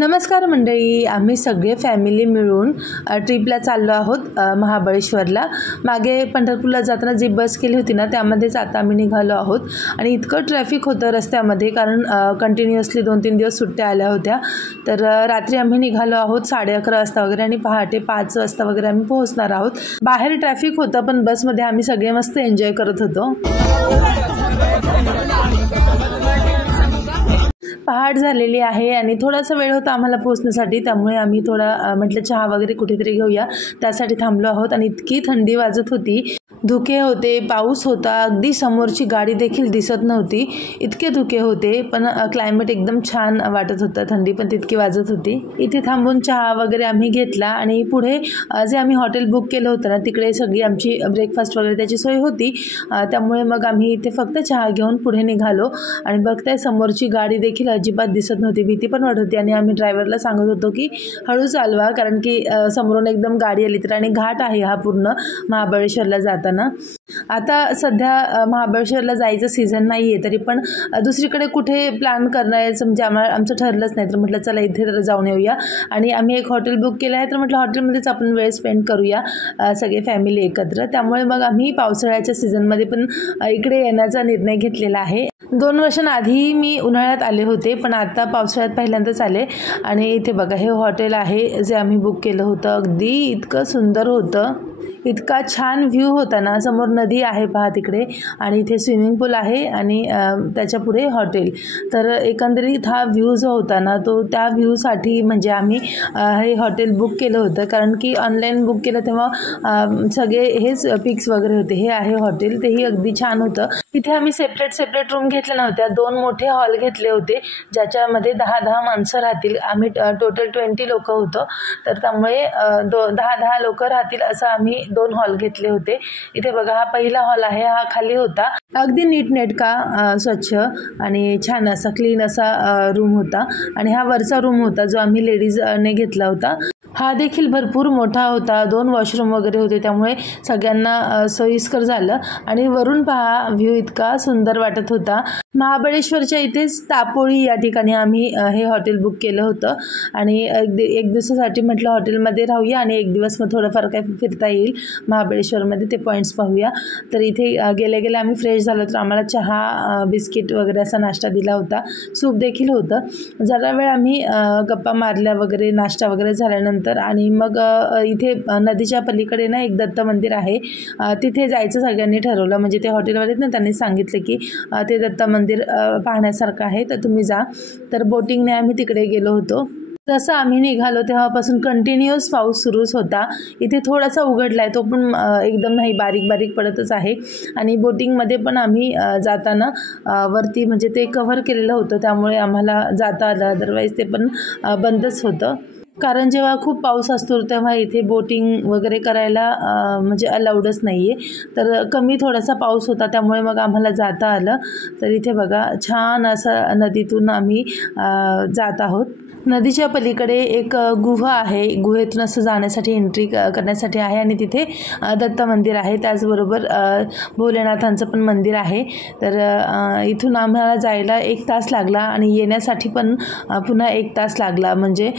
नमस्कार मंडळी, आम्ही सगळे फॅमिली मिळून ट्रिपला चाललो आहोत महाबळेश्वरला। मागे पंढरपूरला जाताना जी बस केली होती ना, त्यामध्येच आता आम्ही निघालो आहोत। आणि इतकं ट्रॅफिक होतं रस्त्यामध्ये, कारण कंटिन्युअसली 2-3 दिवस सुट्ट्या आल्या होत्या। तर रात्री आम्ही निघालो आहोत 11:30 वाजता वगैरे, आणि पहाटे 5 वाजता वगैरे आम्ही पोहोचणार आहोत। बाहेर ट्रॅफिक होतं, पण बसमध्ये आम्ही सगळे मस्त एन्जॉय करत होतो। पहाट झालेली आहे आणि थोडासा वेळ होता आम्हाला पोहोचण्यासाठी, त्यामुळे आम्ही थोडा म्हटलं चहा वगैरे कुठेतरी घेऊया, त्यासाठी थांबलो आहोत। आणि इतकी थंडी वाजत होती, धुके होते, पाऊस होता, अगदी समोरची गाडी देखील दिसत नव्हती, इतके धुके होते। पण क्लायमेट एकदम छान वाटत होतं, थंडी पण तितकी वाजत होती। इथे थांबून चहा वगैरे आम्ही घेतला आणि पुढे जे आम्ही हॉटेल बुक केलं होतं ना, तिकडे सगळी आमची ब्रेकफास्ट वगैरे त्याची सोय होती, त्यामुळे मग आम्ही इथे फक्त चहा घेऊन पुढे निघालो। आणि बघताय समोरची गाडी देखील अजिबात दिसत नव्हती, भीती पण वाटत होती। आणि आम्ही ड्रायव्हरला सांगत होतो की हळू चालवा, कारण की समोरून एकदम गाडी आली तर, आणि घाट आहे हा पूर्ण महाबळेश्वरला जाताना। आता सध्या महाबळेश्वरला जायचं सीझन नाही आहे, तरी पण दुसरीकडे कुठे प्लॅन करायचं म्हणजे आमचं ठरलंच नाही, तर म्हटलं चला इथे तर जाऊन येऊया। आणि आम्ही एक हॉटेल बुक केलं आहे, तर म्हटलं हॉटेलमध्येच आपण वेळ स्पेंड करूया सगळे फॅमिली एकत्र। त्यामुळे मग आम्ही पावसाळ्याच्या सीझनमध्ये पण इकडे येण्याचा निर्णय घेतलेला आहे। 2 वर्षांआधी मी उन्हाळ्यात आले होते, पण आता पावसाळ्यात पहिल्यांदाच आले। आणि इथे बघा, हे हॉटेल आहे जे आम्ही बुक केलं होतं, अगदी इतकं सुंदर होतं, इतका छान व्ह्यू होता ना। समोर नदी आहे पहा तिकडे, आणि इथे स्विमिंग पूल आहे, आणि त्याच्या पुढे हॉटेल। तर एकंदरीत हा व्ह्यू जो होता ना, तो त्या व्ह्यूसाठी म्हणजे आम्ही हे हॉटेल बुक केलं होतं, कारण की ऑनलाईन बुक केलं तेव्हा सगळे हेच पिक्स वगैरे होते। हे आहे हॉटेल, तेही अगदी छान होतं। तिथे आम्ही सेपरेट रूम घेतल्या नव्हत्या, 2 मोठे हॉल घेतले होते, ज्याच्यामध्ये 10-10 माणसं राहतील। आम्ही टोटल 20 लोक होतो, तर त्यामुळे 10-10 लोक राहतील असं आम्ही 2 हॉल घेतले होते। इथे बघा, हा पहिला हॉल आहे, हा खाली होता, अगदी नीटनेटका स्वच्छ आणि छान असा क्लीन असा रूम होता। आणि हा वरचा रूम होता जो आम्ही लेडीजने घेतला होता, हा देखील भरपूर मोठा होता, 2 वॉशरूम वगैरे होते, त्यामुळे सगळ्यांना सोयीस्कर झालं। आणि वरून पहा, व्ह्यू इतका सुंदर वाटत होता। महाबळेश्वरच्या इथेच तापोळी या ठिकाणी आम्ही हे हॉटेल बुक केलं होतं। आणि एक दिवसासाठी म्हटलं हॉटेलमध्ये राहूया, आणि एक दिवस मग थोडंफार काय फिरता येईल महाबळेश्वरमध्ये, ते पॉईंट्स पाहूया। तर इथे गेले आम्ही फ्रेश झालो, तर आम्हाला चहा, बिस्किट वगैरे असा नाश्ता दिला होता, सूप देखील होतं। जरा वेळ आम्ही गप्पा मारल्या वगैरे, नाश्ता वगैरे झाल्यानंतर, आणि मग इथे नदीच्या पलीकडे ना एक दत्त मंदिर आहे, तिथे जायचं सगळ्यांनी ठरवलं। म्हणजे ते हॉटेलवालेच ना, त्यांनी सांगितलं की ते दत्त मंदिर पाहण्यासारखं आहे, तर तुम्ही जा। तर बोटिंगने आम्ही तिकडे गेलो होतो। जसं आम्ही निघालो तेव्हापासून कंटिन्युअस पाऊस सुरूच होता। इथे थोडासा उघडला आहे, तो पण एकदम नाही, बारीक पडतच आहे। आणि बोटिंगमध्ये पण आम्ही जाताना वरती म्हणजे ते कव्हर केलेलं होतं, त्यामुळे आम्हाला जाता आलं, अदरवाईज ते पण बंदच होतं। कारण जेव्हा खूप पाऊस असतो तेव्हा इथे बोटिंग वगैरे करायला म्हणजे अलाउडच नाही आहे। तर कमी थोडासा पाऊस होता, त्यामुळे मग आम्हाला जाता आलं। तर इथे बघा, छान असं नदीतून आम्ही जात आहोत। नदीच्या पलीकडे एक गुहा आहे, गुहेतून असं जाण्यासाठी एंट्री करण्यासाठी आहे, आणि तिथे दत्त मंदिर आहे, त्याचबरोबर भोलेनाथांचं पण मंदिर आहे। तर इथून आम्हाला जायला 1 तास लागला, आणि येण्यासाठी पण पुन्हा 1 तास लागला। म्हणजे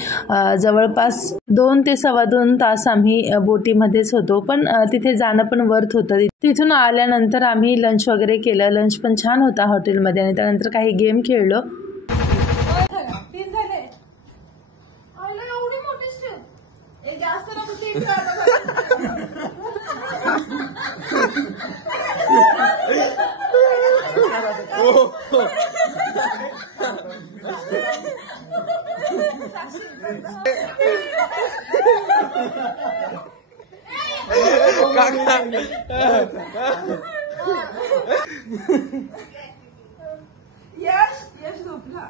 जवळपास 2 ते 2.25 तास आम्ही बोटीमध्येच होतो, पण तिथे जाणं पण वर्थ होतं। तिथून आल्यानंतर आम्ही लंच वगैरे केलं, लंच पण छान होता हॉटेलमध्ये, आणि त्यानंतर काही गेम खेळलो। यश झोपला।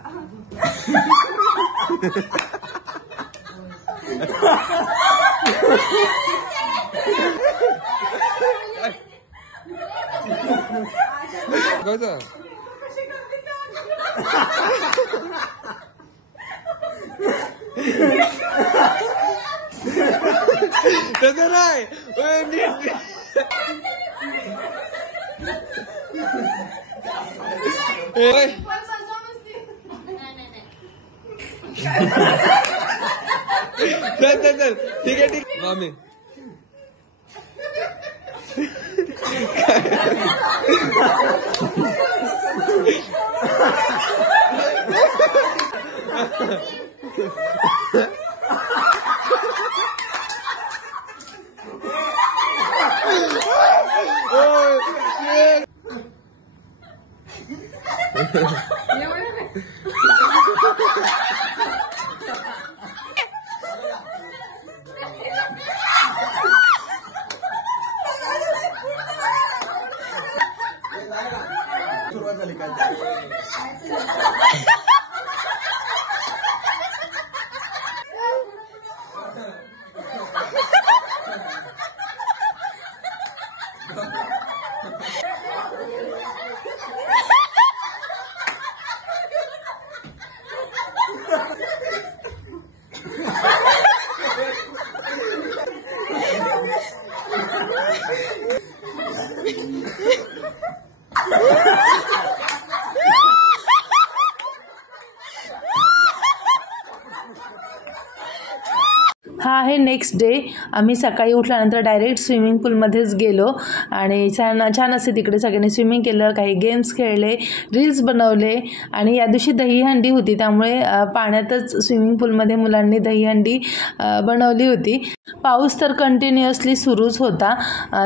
तसं नाही, नाही चल चल चल ठीक आहे ठीक मामी हा आहे नेक्स्ट डे. आम्ही सकाळी उठल्यानंतर डायरेक्ट स्विमिंग पूलमध्येच गेलो आणि छान असे तिकडे सगळ्यांनी स्विमिंग केलं, काही गेम्स खेळले, रील्स बनवले आणि या दिवशी दहीहंडी होती त्यामुळे पाण्यातच स्विमिंग पूलमध्ये मुलांनी दहीहंडी बनवली होती. पाऊस तर कंटिन्युअसली सुरूच होता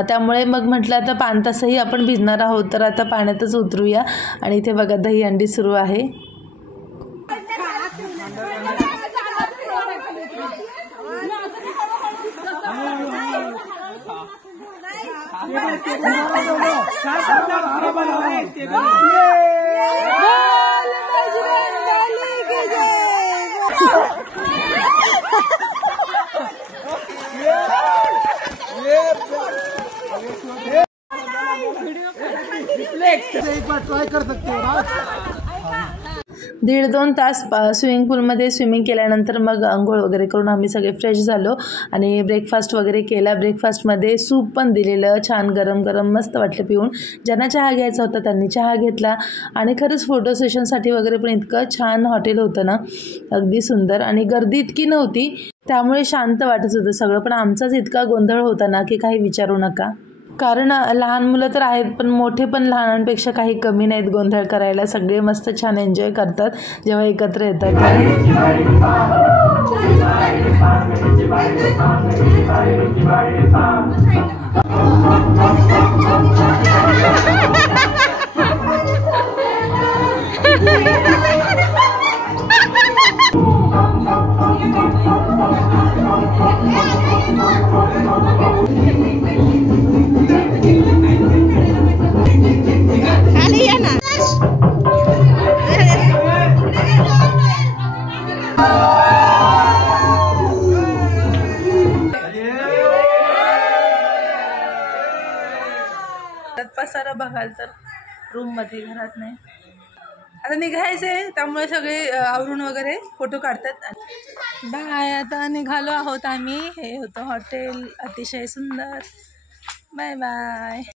त्यामुळे मग म्हटलं आता 5 तासही आपण भिजणार आहोत तर आता पाण्यातच उतरूया आणि इथे बघा दहीहंडी सुरू आहे. ट्राई कर सकते हो. 1.5-2 तास स्विमिंग पूलमध्ये स्विमिंग केल्यानंतर मग अंघोळ वगैरे करून आम्ही सगळे फ्रेश झालो आणि ब्रेकफास्ट वगैरे केला. ब्रेकफास्टमध्ये सूप पण दिलेलं, छान गरम गरम मस्त वाटलं पिऊन. ज्यांना चहा घ्यायचा होता त्यांनी चहा घेतला आणि खरंच फोटो सेशनसाठी वगैरे पण इतकं छान हॉटेल होतं ना, अगदी सुंदर आणि गर्दी इतकी नव्हती त्यामुळे शांत वाटत होतं सगळं. पण आमचाच इतका गोंधळ होता ना की काही विचारू नका. कारण लहान मुलं तर आहेत पण मोठे पण लहानांपेक्षा काही कमी नाहीत गोंधळ करायला. सगळे मस्त छान एन्जॉय करतात जेव्हा एकत्र येतात. पसारा बघाल तर रूममध्ये, घरात नाही. आता निघायचं आहे त्यामुळे सगळे आवरून वगैरे फोटो काढतात. बाय, आता निघालो आहोत आम्ही. हे होतं हॉटेल, अतिशय सुंदर. Bye bye.